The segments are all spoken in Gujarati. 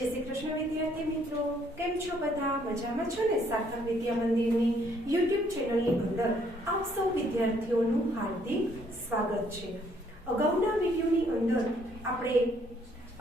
જય શ્રી કૃષ્ણ વિદ્યાર્થી મિત્રો, કેમ છો બધા? મજામાં છો ને? સાર્થક વિદ્યા મંદિરની યુટ્યુબ ચેનલની અંદર આપ સૌ વિદ્યાર્થીઓનું હાર્દિક સ્વાગત છે। અગાઉના વિડીયોની અંદર આપણે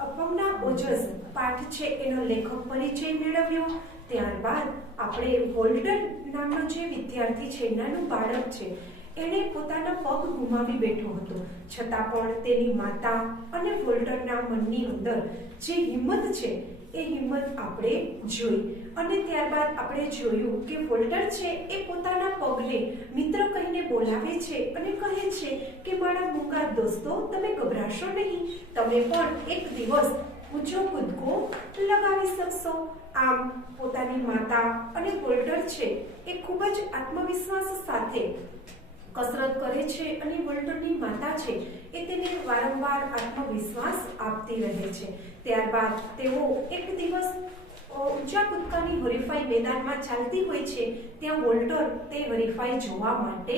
અપંગના ઓજસ પાઠ છે એનો લેખક પરિચય મેળવ્યો। ત્યારબાદ આપણે વોલ્ટર નામનો જે વિદ્યાર્થી છે, નાનું બાળક છે, એણે પોતાના પગ ગુમાવી બેઠો હતો, છતાં પણ તેની માતા અને વોલ્ટરના મનની અંદર જે હિંમત છે એ હિંમત આપણે જોઈ અને ત્યારબાદ આપણે જોયું કે વોલ્ટર છે એ પોતાના પગને મિત્ર કહીને બોલાવે છે અને કહે છે કે મારા મૂંગા દોસ્તો, તમે ગભરાશો નહીં, તમે પણ એક દિવસ ઊંચો કૂદકો લગાવી શકશો। આમ પોતાની માતા અને વોલ્ટર છે એ ખૂબ જ આત્મવિશ્વાસ સાથે કસરત કરે છે અને વોલ્ટરની માતા છે એ તેને વારંવાર આત્મવિશ્વાસ આપતી રહે છે। ત્યારબાદ તેઓ એક દિવસ ઊંચા કૂદકાની હરીફાઈ મેદાનમાં ચાલતી હોય છે, ત્યાં વોલ્ટર તે હરીફાઈ જોવા માટે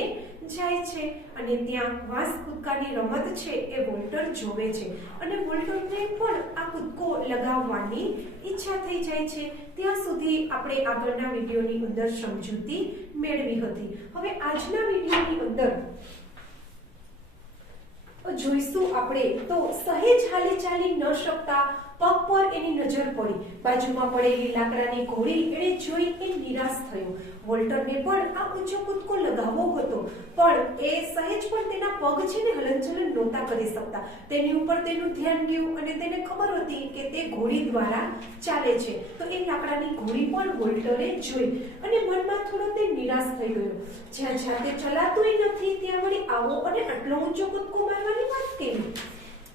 જાય છે અને ત્યાં વાંસ કૂદકાની રમત છે એ વોલ્ટર જોવે છે અને વોલ્ટરને પણ આ કૂદકો લગાવવાની ઈચ્છા થઈ જાય છે। ત્યાં સુધી આપણે આગળના વિડીયોની અંદર સમજૂતી મેળવી હતી। હવે આજના વિડીયોની અંદર જોઈશું આપણે તો સહેજ હાલી ચાલી ન શકતા પગ પર એની નજર પડી, બાજુમાં પડેલી લાકડાની ઘોડી એને જોઈ એ નિરાશ થયો। વોલ્ટરને પણ આ ઊંચો કૂદકો લગાવવો હતો, પણ એ સહેજ પણ તેના પગ છે ને હલનચલન નહોતા કરી શકતા। તેની ઉપર તેનું ધ્યાન ગયું અને તેને ખબર હતી કે તે ઘોડી દ્વારા ચાલે છે, તો એ લાકડાની ઘોડી પણ વોલ્ટરે જોઈ અને મનમાં થોડો તે નિરાશ થઈ ગયો। જ્યાં જાતે ચલાતુંય નથી ત્યાં વળી આવો અને આટલો ઊંચો કૂદકો મારવાની વાત કેવી?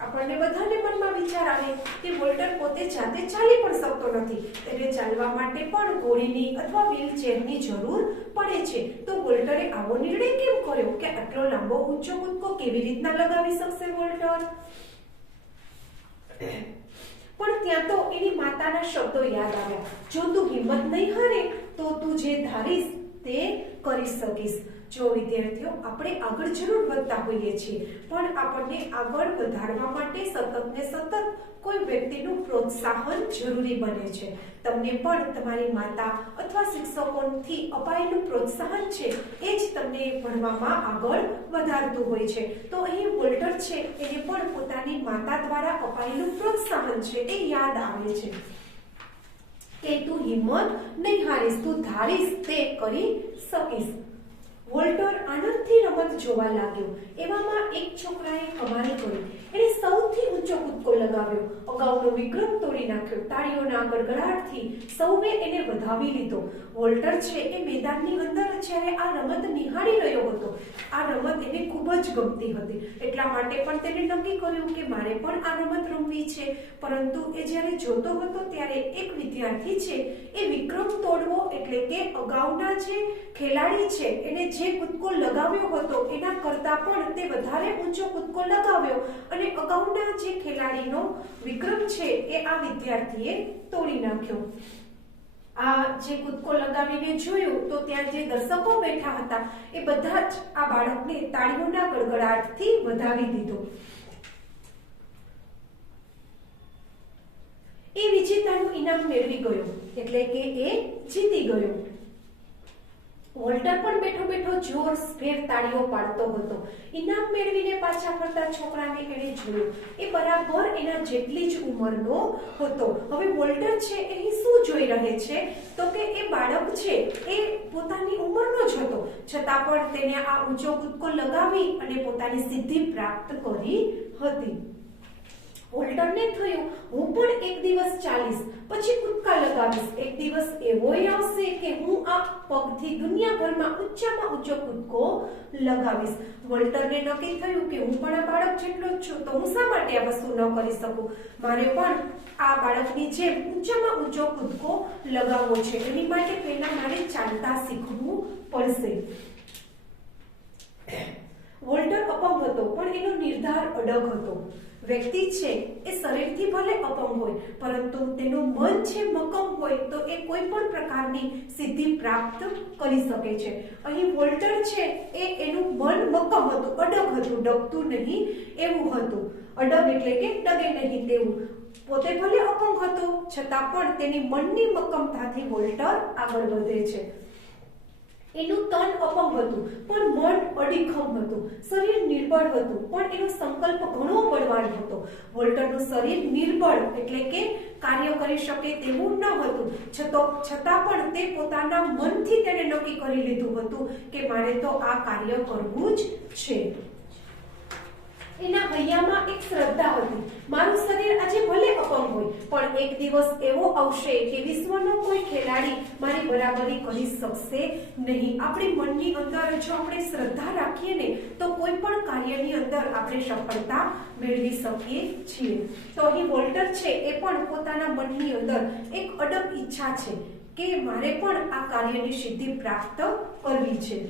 આપણને બધાને મનમાં વિચાર આવે કે વોલ્ટર પોતે જાતે ચાલી પણ શકતો નથી, તેને ચાલવા માટે પણ ઘોડીની અથવા વ્હીલચેરની જરૂર પડે છે, તો વોલ્ટરે આવો નિર્ણય કેમ કર્યો કે આટલો લાંબો ઊંચો કૂદકો કેવી રીતના લગાવી શકશે વોલ્ટર? પણ ત્યાં તો એની માતાના શબ્દો યાદ આવ્યા, જો તું હિંમત નહીં હારે તો તું જે ધારીશ તે કરી શકીશ। જો વિદ્યાર્થીઓ, આપણે આગળ જરૂર વધતા હોઈએ છીએ, પણ આપણને આગળ વધારવા માટે સતત ને સતત કોઈ વ્યક્તિનું પ્રોત્સાહન જરૂરી બને છે। તમને પણ તમારી માતા અથવા શિક્ષકોથી અપાયેલું પ્રોત્સાહન છે એ જ તમને ભણવામાં આગળ વધારતું હોય છે। તો અહીં વોલ્ટર છે એને પણ પોતાની માતા દ્વારા અપાયેલું પ્રોત્સાહન છે એ યાદ આવે છે કે તું હિંમત નહીં હારીશ, તું ધારીશ તે કરી શકીશ। વોલ્ટર આનંદથી રમત જોવા લાગ્યો। એવામાં એક છોકરાએ કમાલ કરી, એણે સૌથી ઊંચો કૂદકો લગાવ્યો, અગાઉનો વિક્રમ તોડી નાખ્યો। તાળીઓના ગડગડાટથી સૌએ એને વધાવી લીધો। વોલ્ટર છે એ મેદાનની અંદર જ્યારે આ રમત નિહાળી રહ્યો હતો, આ રમત એને ખૂબ જ ગમતી હતી, એટલા માટે પણ તેને નક્કી કર્યું કે મારે પણ આ રમત રમવી છે। પરંતુ એ જ્યારે જોતો હતો ત્યારે એક વિદ્યાર્થી છે એ વિક્રમ તોડવો એટલે કે અગાઉના જે ખેલાડી છે એને જે કૂદકો લગાવ્યો હતો એના કરતા પણ તે વધારે ઊંચો કૂદકો લગાવ્યો અને અગાઉના જે ખેલાડીનો વિક્રમ છે એ આ વિદ્યાર્થીએ તોડી નાખ્યો। આ જે કૂદકો લગાવીને જોયું તો ત્યાં જે દર્શકો બેઠા હતા એ બધા જ આ બાળકને તાળીઓના ગડગડાટથી વધાવી દીધો। એ વિજેતાનું ઇનામ મેળવી ગયો, એટલે કે એ જીતી ગયો। વોલ્ટર પણ બેઠો બેઠો જોરભેર તાળીઓ પાડતો હતો। ઇનામ મેળવીને પાછા ફરતા છોકરાને એણે જોયો, એ બરાબર એના જેટલી જ ઉંમરનો હતો। હવે વોલ્ટર છે એ શું જોઈ રહે છે તો કે એ બાળક છે એ પોતાની ઉંમરનો જ હતો, છતાં પણ તેને આ ઊંચો કૂદકો લગાવી અને પોતાની સિદ્ધિ પ્રાપ્ત કરી હતી। વોલ્ટરને થયું હું પણ એક દિવસ ચાલીશ, પછી કૂદકા લગાવીશ, એક દિવસ એવોય આવશે કે હું આ પગથી દુનિયાભરમાં ઊંચામાં ઊંચો કૂદકો લગાવીશ। વોલ્ટરને નક્કી થયું કે હું પણ આ બાળક જેટલો જ છું, તો હું શા માટે આ વસ્તુ ન કરી શકું? મારે પણ આ બાળકની જેમ ઊંચામાં ઊંચો કૂદકો લગાવવો છે, એની માટે પહેલા મારે ચાલતા શીખવું પડશે। વોલ્ટર અપંગ હતો પણ એનો નિર્ધાર અડગ હતો। વ્યક્તિ છે એ શરીરથી ભલે અપંગ હોય, પરંતુ તેનું મન છે મક્કમ હોય તો એ કોઈ પણ પ્રકારની સિદ્ધિ પ્રાપ્ત કરી શકે છે। અહીં વોલ્ટર છે એ એનું મન મક્કમ હતું, અડગ હતું, ડગતું નહીં એવું હતું। અડગ એટલે કે ડગે નહીં તેવું। પોતે ભલે અપંગ હતો છતાં પણ તેની મનની મક્કમતાથી વોલ્ટર આગળ વધે છે. એનું તન અપંગ હતું પણ મન અડીખમ હતું, શરીર નિર્બળ હતું પણ એનો સંકલ્પ ઘણો બળવાન હતો. વોલ્ટરનું શરીર નિર્બળ એટલે કે કાર્ય કરી શકે તેવું ન હતું, છતાં પણ તે પોતાના મનથી તેને નક્કી કરી લીધું હતું કે મારે તો આ કાર્ય કરવું જ છે. એના હૈયામાં એક શ્રદ્ધા હતી, મારું શરીર આજે ભલે અપંગ હોય પણ એક દિવસ એવો આવશે કે વિશ્વનો કોઈ ખેલાડી મારી બરાબરી કરી શકશે નહીં. આપણી મનની અંદર જો આપણે શ્રદ્ધા રાખીએ ને તો કોઈ પણ કાર્યની અંદર આપણે સફળતા મેળવી શકીએ છીએ. તો અહીં વોલ્ટર છે એ પણ પોતાના મનની અંદર એક અડગ ઈચ્છા છે કે મારે પણ આ કાર્યની સિદ્ધિ પ્રાપ્ત કરવી છે.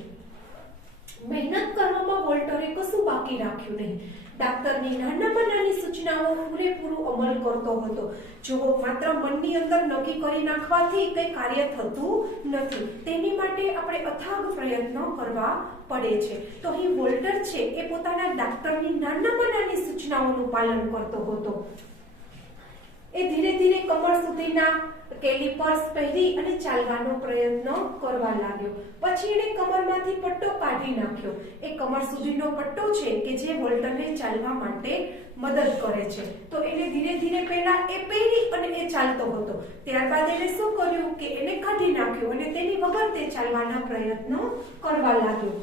મહેનત કરવામાં વોલ્ટરે કશું બાકી રાખ્યું નહીં. ડાક્ટરની નાનામાં નાની સૂચનાઓ પૂરેપૂરો અમલ કરતો હતો. જો માત્ર મનની અંદર નક્કી કરી નાખવાથી કંઈ કાર્ય થતું નથી, તેની માટે આપણે અથાગ પ્રયત્નો કરવા પડે છે. તો અહીં વોલ્ટર છે એ પોતાના ડાક્ટરની નાનામાં નાની સૂચનાઓનું પાલન કરતો હતો. એ ધીરે ધીરે કમર સુધીના કેલિપર્સ પહેરી અને ચાલવાનો પ્રયત્ન કરવા લાગ્યો. પછી એને કમરમાંથી પટ્ટો કાઢી નાખ્યો. એ કમર સુધીનો પટ્ટો છે કે જે વોલ્ટરને ચાલવા માટે મદદ કરે છે. તો એને ધીરે ધીરે પહેલા એ પહેરી અને એ ચાલતો હતો. ત્યારબાદ એને શું કર્યું કે એને કાઢી નાખ્યું અને તેની વગર તે ચાલવાના પ્રયત્નો કરવા લાગ્યો.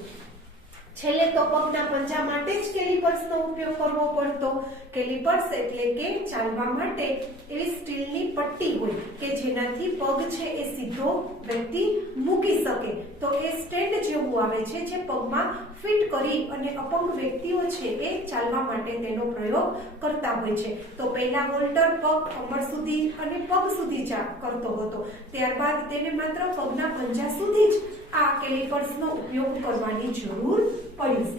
છેલ્લે તો પગના પંજા માટે જ કેલિપર્સનો ઉપયોગ કરવો પડતો. કેલિપર્સ એટલે કે ચાલવા માટે એવી સ્ટીલની પટ્ટી હોય કે જેનાથી પગ છે એ સીધો વ્યક્તિ મૂકી શકે. તો એ સ્ટેન્ડ જેવું આવે છે જે પગમાં ફિટ કરી અને અપંગ વ્યક્તિઓ છે એ ચાલવા માટે તેનો પ્રયોગ કરતા હોય છે. તો પહેલા વોલ્ટર પગ કમર સુધી અને પગ સુધી કરતો હતો. ત્યારબાદ તેને માત્ર પગના પંજા સુધી જ આ કેલિપર્સનો ઉપયોગ કરવાની જરૂર પડી.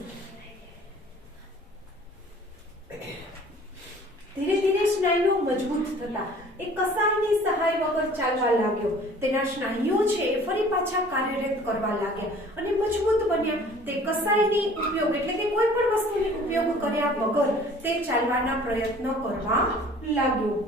ધીરે ધીરે સ્નાયુઓ મજબૂત થતા એ કસાયની સહાય વગર ચાલવા લાગ્યો. તેના સ્નાયુઓ છે એ ફરી પાછા કાર્યરત કરવા લાગ્યા અને મજબૂત બન્યા. તે કસાયની ઉપયોગ એટલે કે કોઈ પણ વસ્તુનો ઉપયોગ કર્યા વગર તે ચાલવાના પ્રયત્નો કરવા લાગ્યો.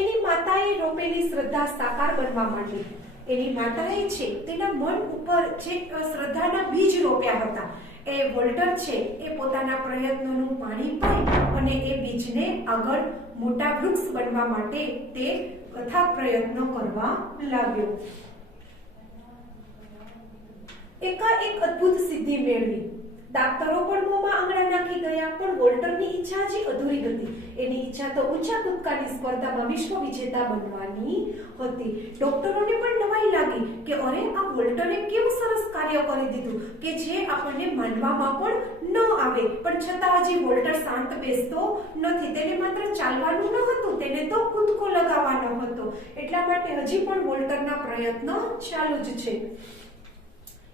એની માતાએ રોપેલી શ્રદ્ધા સાકાર બનવા માંડી. એની માતાએ છે તેના મન ઉપર જે શ્રદ્ધાના બીજ રોપ્યા હતા, એ વોલ્ટર છે એ પોતાના પ્રયત્નોનું પાણી પાઈ અને એ બીજને આગળ મોટા વૃક્ષ બનવા માટે તે અથાગ પ્રયત્નો કરવા લાગ્યો. એકાએક અદ્ભુત સિદ્ધિ મેળવી. ડાક્ટરો પણ મોંમાં આંગળા નાખી ગયા પણ વોલ્ટરની ઈચ્છા હજી અધૂરી હતી. એની ઈચ્છા તો ઊંચા કૂદકાની સ્પર્ધામાં વિશ્વ વિજેતા બનવાની હતી. ડોક્ટરોને પણ નવાઈ લાગી કે અરે આ વોલ્ટરે કેવું સરસ કાર્ય કરી દીધું કે જે આપણને માનવામાં પણ ન આવે, પણ છતાં હજી વોલ્ટર શાંત બેસતો નથી. તેને માત્ર ચાલવાનું ન હતું, તેને તો કૂદકો લગાવવાનો હતો. એટલા માટે હજી પણ વોલ્ટરના પ્રયત્નો ચાલુ જ છે.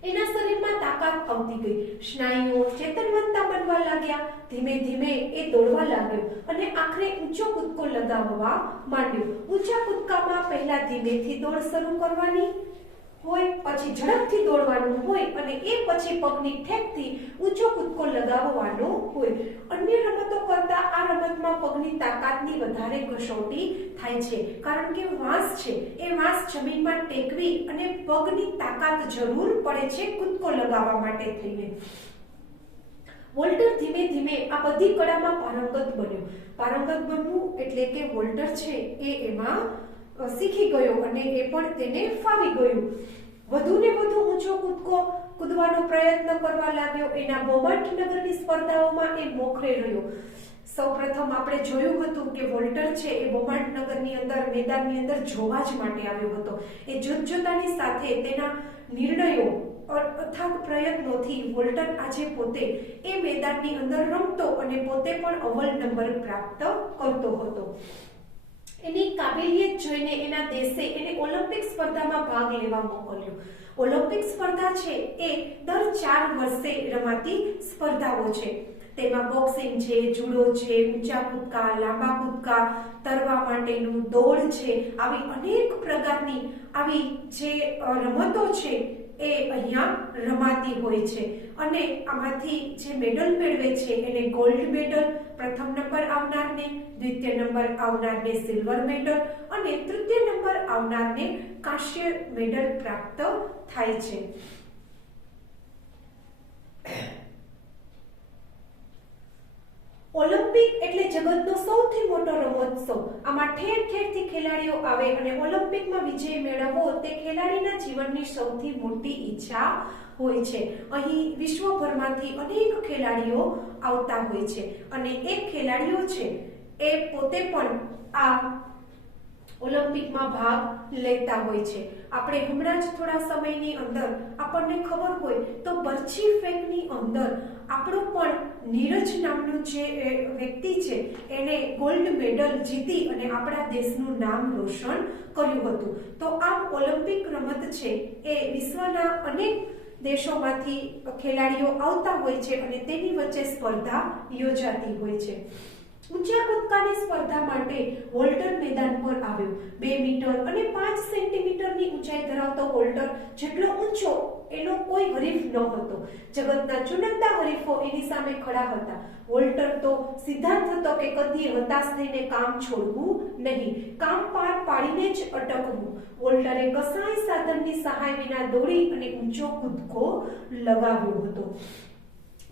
એના શરીરમાં તાકાત આવતી ગઈ. સ્નાયુઓ ચેતનવંતા બનવા લાગ્યા. ધીમે ધીમે એ દોડવા લાગ્યો અને આખરે ઊંચો કૂદકો લગાવવા માંડ્યો. ઊંચા કૂદકામાં પહેલા ધીમેથી દોડ શરૂ કરવાની હોય, પછી ઝડપથી દોડવાનું હોય અને એ પછી પગની ઠેકથી ઊંચો કૂદકો લગાવવાનો હોય. અન્ય રમતો કરતા આ રમતમાં પગની તાકાતની વધારે કસોટી થાય છે, કારણ કે વાંસ છે એ વાંસ જમીનમાં ટેકવી અને પગની તાકાત જરૂર પડે છે કૂદકો લગાવવા માટે થઈને. વોલ્ટર ધીમે ધીમે આ બધી કળામાં પારંગત બન્યો. પારંગત બનવું એટલે કે વોલ્ટર છે એ એમાં શીખી ગયો અને એ પણ તેને ફાવી ગયું. વધુ ને વધુ ઊંચો કૂદકો કૂદવાનો પ્રયત્ન કરવા લાગ્યો. એના બોમાર્ટ નગરની સ્પર્ધાઓમાં એ મોખરે રહ્યો. સૌપ્રથમ આપણે જોયું હતું કે વોલ્ટર છે એ બોમાર્ટ નગરની અંદર મેદાનની અંદર જોવા જ માટે આવ્યો હતો. એ જોતજોતાની સાથે તેના નિર્ણયો અથાગ પ્રયત્નોથી વોલ્ટર આજે પોતે એ મેદાનની અંદર રમતો અને પોતે પણ અવ્વલ નંબર પ્રાપ્ત કરતો હતો. એની કાબિલિયત જોઈને એના દેશે એને ઓલિમ્પિક સ્પર્ધામાં ભાગ લેવા મોકલ્યો. ઓલિમ્પિક સ્પર્ધા છે એ દર 4 વર્ષે રમાતી સ્પર્ધાઓ છે. તેમાં બોક્સિંગ છે, જુડો છે, ઊંચા કૂદકા, લાંબા કૂદકા, તરવા માટેનું દોડ છે, આવી અનેક પ્રકારની આવી જે રમતો છે એ અહીંયા રમાતી હોય છે અને આમાંથી જે મેડલ મેળવે છે એને ગોલ્ડ મેડલ, પ્રથમ નંબર આવનારને, દ્વિતીય નંબર આવનારને સિલ્વર મેડલ અને તૃતીય નંબર આવનારને કાંસ્ય મેડલ પ્રાપ્ત થાય છે. ઓલિમ્પિક એટલે જગતનો સૌથી મોટો રમતોત્સવ. આમાં ઠેર ઠેરથી ખેલાડીઓ આવે અને ઓલિમ્પિકમાં વિજય મેળવવો તે ખેલાડીના જીવનની સૌથી મોટી ઈચ્છા હોય છે. અહીં વિશ્વભરમાંથી અનેક ખેલાડીઓ આવતા હોય છે અને એ ખેલાડીઓ છે એ પોતે પણ આ ઓલિમ્પિકમાં ભાગ લેતા હોય છે. આપણે હમણાં જ થોડા સમયની અંદર આપણને ખબર હોય તો બરછી ફેંકની અંદર આપણો પણ નીરજ નામનો જે વ્યક્તિ છે એને ગોલ્ડ મેડલ જીતી અને આપણા દેશનું નામ રોશન કર્યું હતું. તો આમ ઓલિમ્પિક રમત છે એ વિશ્વના અનેક દેશોમાંથી ખેલાડીઓ આવતા હોય છે અને તેની વચ્ચે સ્પર્ધા યોજાતી હોય છે. ઊંચા કૂદકાની સ્પર્ધા માટે વોલ્ટર મેદાન પર આવ્યો. 2 મીટર અને 5 સેન્ટીમીટરની ઊંચાઈ ધરાવતો વોલ્ટર જેટલો ઊંચો એનો કોઈ હરીફ ન હતો. જગતના ચુનંદા હરીફો એની સામે ખડા હતા. વોલ્ટર તો સિદ્ધાંત હતો કે કદીએ હતાશ થઈને કામ છોડવું નહીં, કામ પાર પાડીને જ અટકવું. વોલ્ટરે કસાય સાધનની સહાય વિના દોડી અને ઊંચો કૂદકો લગાવ્યો હતો.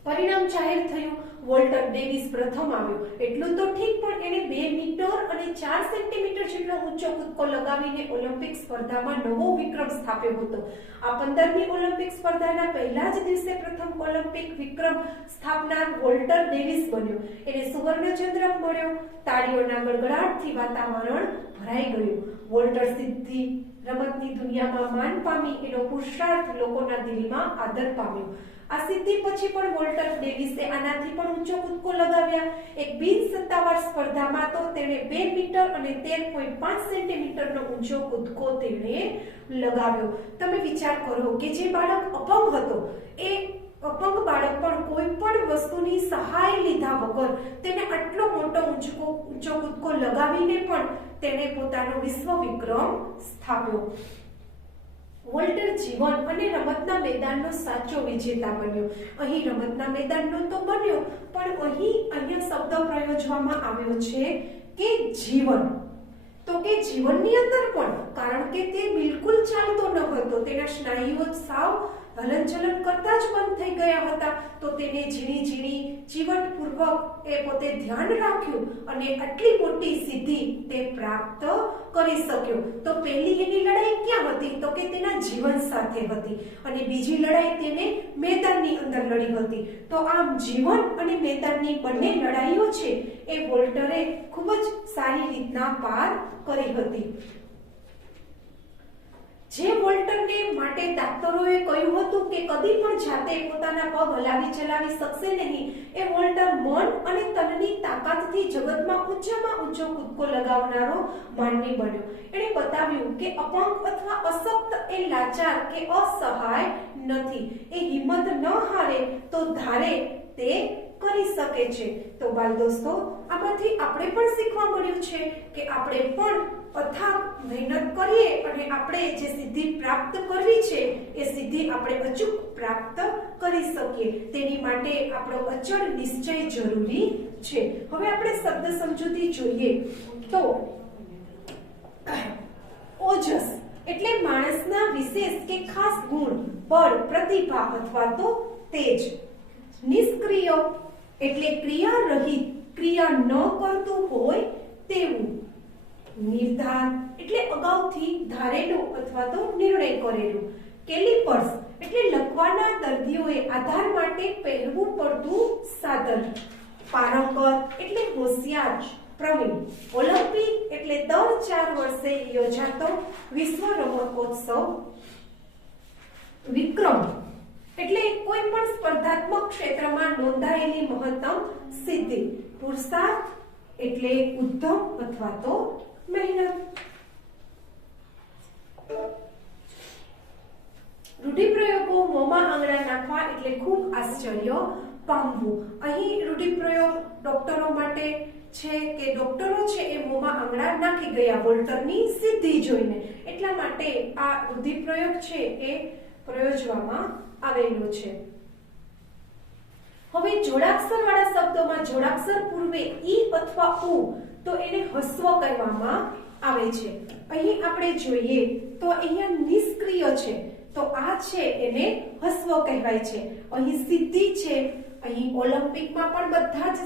પરિણામ જાહેર થયું. વોલ્ટર ડેવિસ પ્રથમ આવ્યો. એટલું તો ઠીક, પણ એને 2 મીટર અને 4 સેન્ટીમીટર જેટલો ઊંચો કૂદકો લગાવીને ઓલિમ્પિક સ્પર્ધામાં નવો વિક્રમ સ્થાપ્યો હતો. આ 15મી ઓલિમ્પિક સ્પર્ધાના પહેલા જ દિવસે પ્રથમ ઓલિમ્પિક વિક્રમ સ્થાપનાર વોલ્ટર ડેવિસ બન્યો. એને સુવર્ણ ચંદ્રક મળ્યો. તાળીઓના ગડગડાટથી વાતાવરણ ભરાઈ ગયું. વોલ્ટર સીધી રમતની દુનિયામાં માન પામી. એનો પુરુષાર્થ લોકોના દિલમાં આદર પામ્યો. આ સિદ્ધિ પછી પણ વોલ્ટર ડેવિસે આનાથી પણ ઊંચો કૂદકો લગાવ્યા. એક બિનસત્તાવાર સ્પર્ધામાં તો તેણે 2 મીટર અને 13.5 સેન્ટીમીટરનો ઊંચો કૂદકો તેણે લગાવ્યો. તમે વિચાર કરો કે જે બાળક અપંગ હતો એ અપંગ બાળક પણ કોઈ પણ વસ્તુની સહાય લીધા વગર તેને આટલો મોટો ઊંચો કૂદકો લગાવીને પણ તેણે પોતાનો વિશ્વ વિક્રમ સ્થાપ્યો. વોલ્ટર જીવન અને રમતના મેદાનનો સાચો વિજેતા બન્યો. અહીં રમતના મેદાનનો તો બન્યો, પણ અહીંયા શબ્દ પ્રયોજવામાં આવ્યો છે કે જીવન. તો કે જીવનની અંદર પણ, કારણ કે તે બિલકુલ ચાલતો ન હતો, તેના સ્નાયુઓ સાવ હલનચલન કરતા જ બંધ થઈ ગયા હતા. તો તેને ઝીણી ઝીણી ચીવટપૂર્વક એ પોતે ધ્યાન રાખ્યું અને આટલી મોટી સિદ્ધિ તે પ્રાપ્ત કરી શક્યો. તો પહેલી એની લડાઈ ક્યાં હતી? તો કે તેના જીવન સાથે હતી અને બીજી લડાઈ તેને મેદાનની અંદર લડી હતી. તો આમ જીવન અને મેદાનની બંને લડાઈઓ છે એ વોલ્ટરે ખૂબ જ સારી રીતના પાર કરી હતી. જે વોલ્ટરને માટે ડોક્ટરોએ કહ્યું હતું કે કદી પણ જાતે પોતાના પગ હલાવી ચલાવી શકશે નહીં, એ વોલ્ટર મન અને તનની તાકાતથી જગતમાં ઊંચામાં ઊંચો કૂદકો લગાવનારો માનવી બન્યો. એણે બતાવ્યું કે અપંગ અથવા અશક્ત એ લાચાર કે અસહાય નથી. એ હિંમત ન હારે તો ધારે તે કરી શકે છે. તો બાળ દોસ્તો, આમાંથી આપણે પણ શીખવા મળ્યું છે કે આપણે પણ અથાગ મહેનત કરીએ અને આપણે જે સિદ્ધિ પ્રાપ્ત કરવી છે એ સિદ્ધિ આપણે અચૂક પ્રાપ્ત કરી શકીએ. તેની માટે આપણો અચળ નિશ્ચય જરૂરી છે. હવે આપણે શબ્દ સમજૂતી જોઈએ તો ઓજસ એટલે માણસના વિશેષ કે ખાસ ગુણ, બળ, પ્રતિભા અથવા તો તેજ. નિષ્ક્રિય એટલે ક્રિયા રહિત, ક્રિયા ન કરતું હોય તેવું. નિર્ધાર એટલે અગાઉથી ધારેલું અથવા તો નિર્ણય કરેલું. કેલિપર્સ એટલે લખવાના દર્દીઓએ આધાર માટે પહેરવું પડતું સાધન. પારંગત એટલે હોશિયાર, પ્રવીણ. ઓલિમ્પિક એટલે દર 4 વર્ષે યોજાતો વિશ્વ રમતોત્સવ. વિક્રમ એટલે કોઈ પણ સ્પર્ધાત્મક ક્ષેત્રમાં નોંધાયેલી મહત્તમ સિદ્ધિ. પુરુષાર્થ એટલે ઉદ્યમ અથવા તો મહેનત. રૂઢિપ્રયોગો મોંમાં આંગળા નાખવા એટલે ખૂબ આશ્ચર્ય પામવું. અહીં રૂઢિપ્રયોગ ડોક્ટરો માટે છે કે ડોક્ટરો છે એ મોંમાં આંગળા નાખી ગયા વોલ્ટરની સિદ્ધિ જોઈને. એટલા માટે આ રૂઢિપ્રયોગ છે એ પ્રયોજવામાં આવેલો છે. હવે જોડાક્ષર વાળા શબ્દોમાં જોડાક્ષર પૂર્વે ઈ અથવા ઉ તો એને હસ્વ કહેવામાં આવે છે. અહીં આપણે જોઈએ તો અહીંયા નિષ્ક્રિય છે તો આ છે એને હસ્વ કહેવાય છે. અહીં સિદ્ધિ છે, અહીં ઓલિમ્પિકમાં પણ બધા જ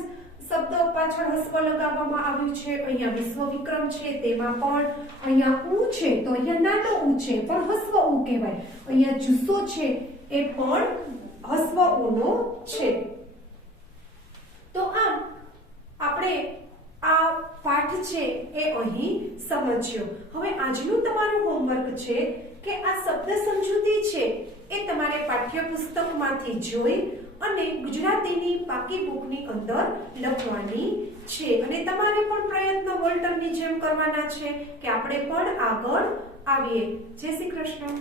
શબ્દો પાછળ હસ્વ લગાવવામાં આવ્યું છે. અહીંયા વિશ્વ વિક્રમ છે તેમાં પણ અહીંયા ઉ છે તો અહીંયા નાનો ઉ છે પણ હસ્વ ઉ કહેવાય. અહીંયા જુસ્સો છે એ પણ હસ્વ ઉનો છે. તો આમ આપણે આ પાઠ છે એ અહીં સમજ્યો. હવે આજનું તમારું હોમવર્ક છે કે આ શબ્દ સમજૂતી છે એ તમારે પાઠ્યપુસ્તકમાંથી જોઈ અને ગુજરાતીની પાકી બુકની અંદર લખવાની છે. અને તમારે પણ પ્રયત્ન વોલ્ટરની જેમ કરવાના છે કે આપણે પણ આગળ આવીએ. જય શ્રી કૃષ્ણ.